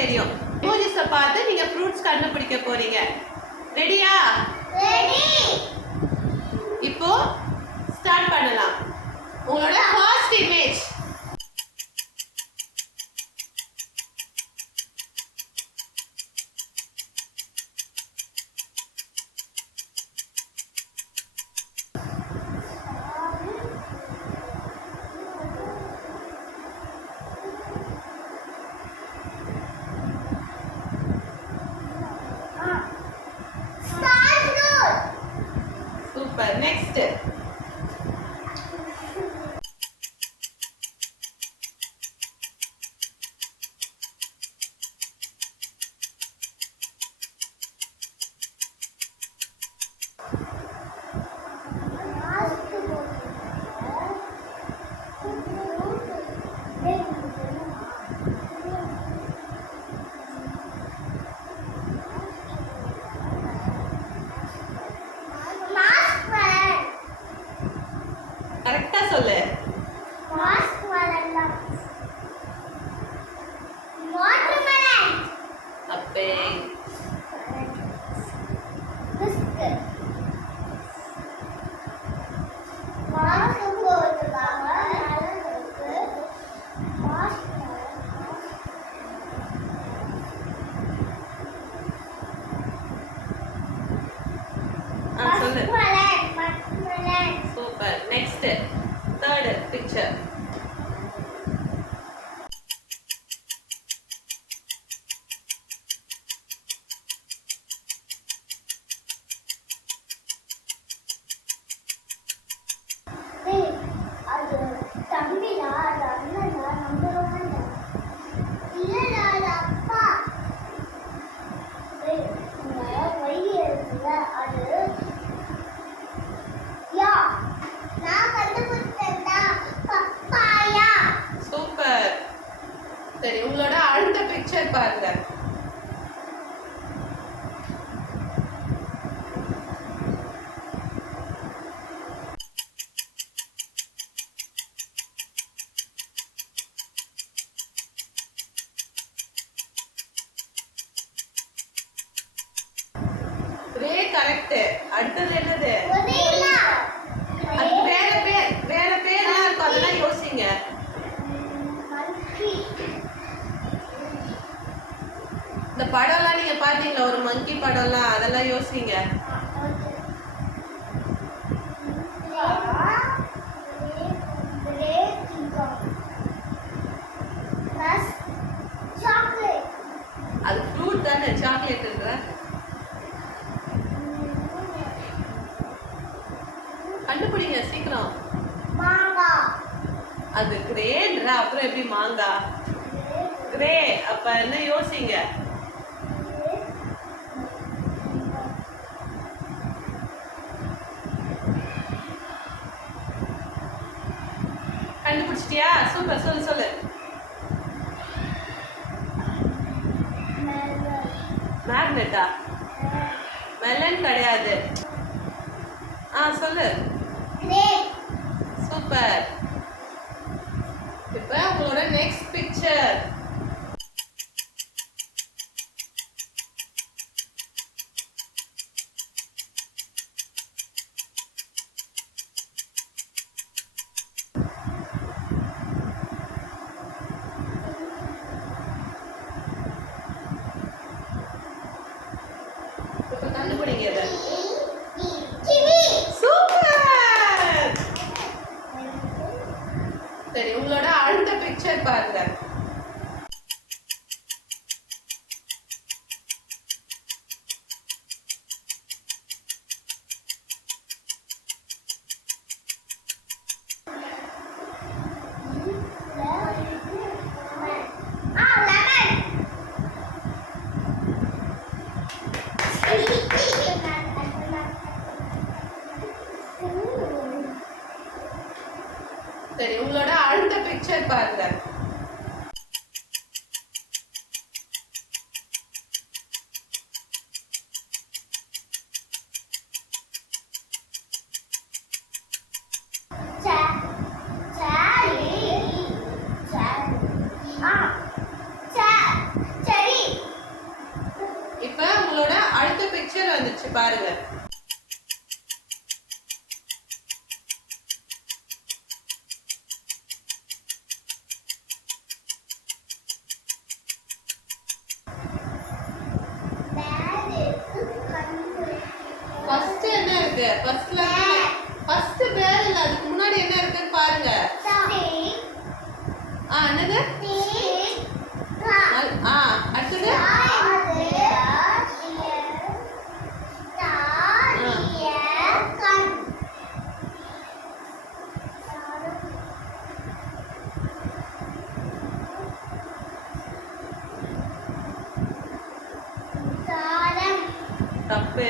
தெரியும். எமோஜிஸை பார்த்து நீங்க ஃப்ரூட்ஸ் கண்டுபிடிக்க போறீங்க. ரெடியா? ரெடி. இப்போ ஸ்டார்ட் பண்ணலாம். உங்களோட ஃபர்ஸ்ட் இமேஜ். Super. Next. கரெக்டா சொல்லு. மாஸ்க் வரலாம். வாட்டர்மெலன். அப்பே. பிஸ்கட். மாஸ்க் போட்டுறாங்க. நல்லது. மாஸ்க் சொல்லு. Watermelon. Super. Next. Third picture. அது தம்பிடா, அது அண்ணனா, நம்பர் ஒன். இல்லடா, அது அப்பா. உங்க வயிறு இருக்குல்ல, அது யா. நான் கண்டுபிடிச்சேன்டா, பப்பாயா. சூப்பர். சரி, உங்களோட அடுத்த பிக்சர் பாருங்க. Grey correct. அடுத்தது என்னது? ஒரேலா. அது வேற பேர்லாம் இருக்கும், அதெல்லாம் யோசிங்க. மங்கி. இந்த படம்லாம் நீங்க பாத்தீங்களா, ஒரு மங்கி படம்லாம், அதெல்லாம் யோசிங்க. அது ஃப்ரூட் தானே, சாக்லேட்ன்ற. கண்டுபிடிங்க சீக்கிரம். மாங்கா. அது கிரேன்ற, அப்புறம் எப்படி மாங்கா? கிரே. அப்ப என்ன யோசிங்க? கண்டுபிடிச்சிட்டியா? சூப்பர். சொல்லு சொல்லு. மேக்னெட்டா? மெலன் கிடையாது. சொல்லு. சூப்பர். இப்ப உங்களோட நெக்ஸ்ட் பிக்சர். இப்ப கண்டுபிடிங்க இத. சூப்பர். சரி, உங்களோட அடுத்த பிக்சர் பாருங்க. சரி, உங்களோட அடுத்த பிக்சர் பாருங்க. சரி. பிக்சர் வந்துச்சு பாருங்க. ஃபர்ஸ்ட் என்ன இருக்கு? ஃபர்ஸ்ட் பேர் இல்ல, அதுக்கு முன்னாடி என்ன இருக்குன்னு பாருங்க. என்னது? அடுத்தது தப்பு.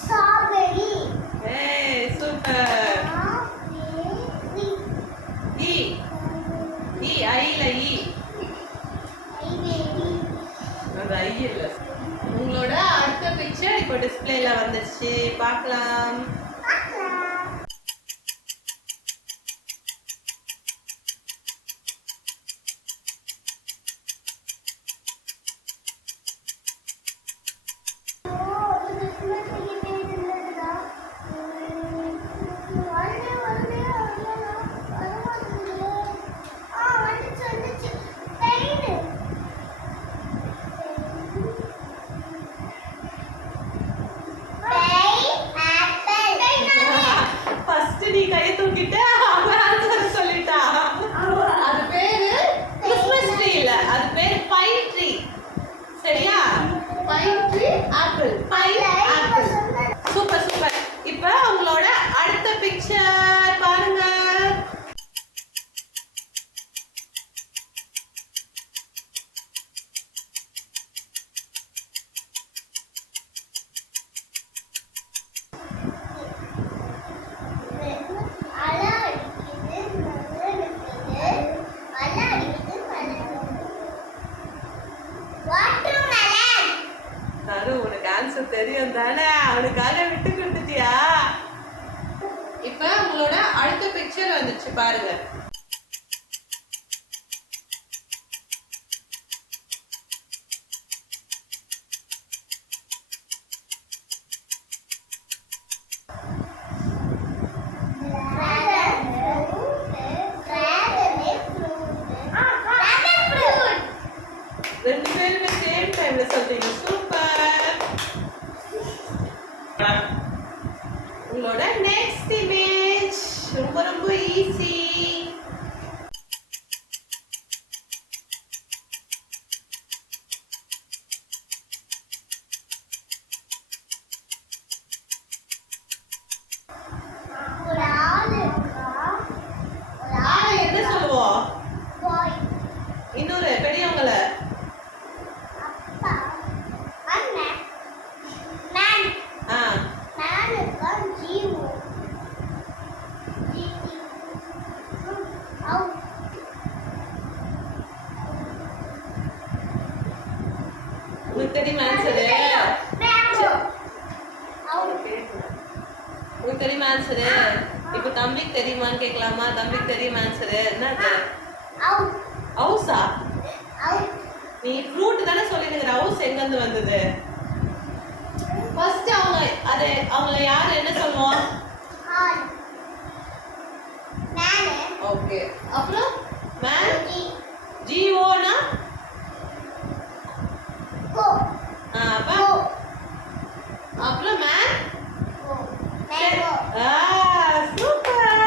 ஸ்ட்ராபெரி. சூப்பர். உங்களோட அடுத்த பிக்சர் இப்போ டிஸ்பிளேல வந்துருச்சு, பார்க்கலாம். நீ கையை தூக்கிட்ட, அவன் ஆன்சர் சொல்லிட்டா. அது பேரு கிறிஸ்மஸ் ட்ரீ இல்ல, அது பேரு பைன் ட்ரீ. சரியா? Pine tree apple. Pine apple. Super super. இப்போ உங்களோட அடுத்த பிக்சர் பாருங்க. உனக்கு ஆன்சர் தெரியும் தானே, அவனுக்காக விட்டு கொடுத்துட்டியா? இப்ப உங்களோட அடுத்த பிக்சர் வந்துச்சு பாருங்க. ரெண்டு பேருமே சேம் டைம்ல சொல்றீங்க. உங்களோட நெக்ஸ்ட் இமேஜ் ரொம்ப ரொம்ப ஈஸி. என்ன சொல்லுவோம்? இன்னொரு பெரியவங்கள உங்களுக்கு தெரியுமா ஆன்சரு? உங்களுக்கு தெரியுமா ஆன்சரு? இப்போ தம்பிக்கு தெரியுமான்னு கேட்கலாமா? தம்பிக்கு தெரியுமா ஆன்சரு? என்னது? ஹவுஸா? நீ ஃப்ரூட் தானே சொல்லிருக்கிற. ஹவுஸ் எங்க இருந்து வந்தது? ஃபர்ஸ்ட் அவங்கள யார் என்ன சொல்லுவோம்? ஓகே. அப்புறம் மேன் ஜிஓனா அப்புறம் மேன் சூப்பர்.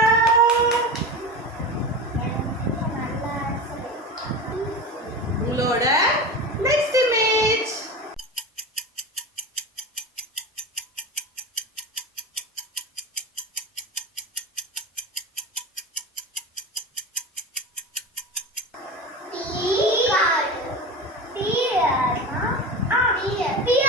உங்களோட நெக்ஸ்ட் இமேஜ். P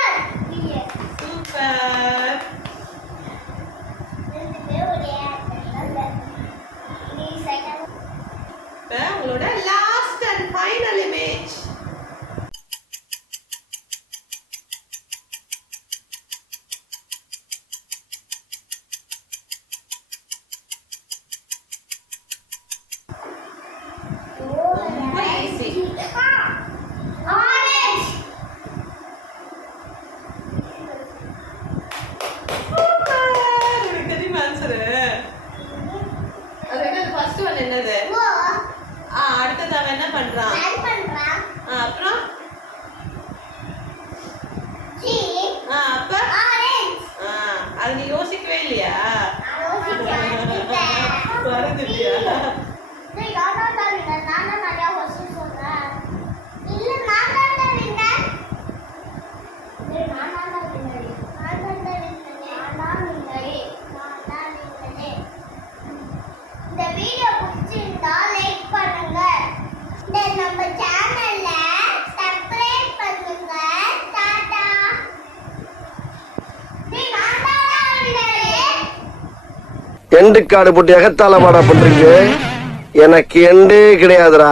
எனக்கு தெரியுமா ஆன்சரு? அது என்னது ஃபர்ஸ்ட் ஒன் என்னது? ஓ அடுத்தது அவன் என்ன பண்றான்? பிளான் பண்றான். அப்புறம் ஜி அப்ப ஆரஞ்ச். அது நீ யோசிக்கவே இல்லையா? யோசிக்கிறேன். மறந்துட்டியா? டேய் நானா நிறைய கொஸ்டின் சொல்றேன். இல்ல நான் தான் வின்னேன். டேய் நான் தான் வின்னேன். இந்த வீடியோ பிடிச்சிருந்தா லைக் பண்ணுங்க. நம்ம சேனல்ல சப்ஸ்கிரைப் பண்ணுங்க. டாடா. டேய் நான் தான் வின்னேன். எண்டு காடு போட்டு எகத்தால மாடா பண்றீங்க. எனக்கு எண்டே கிடையாதுடா.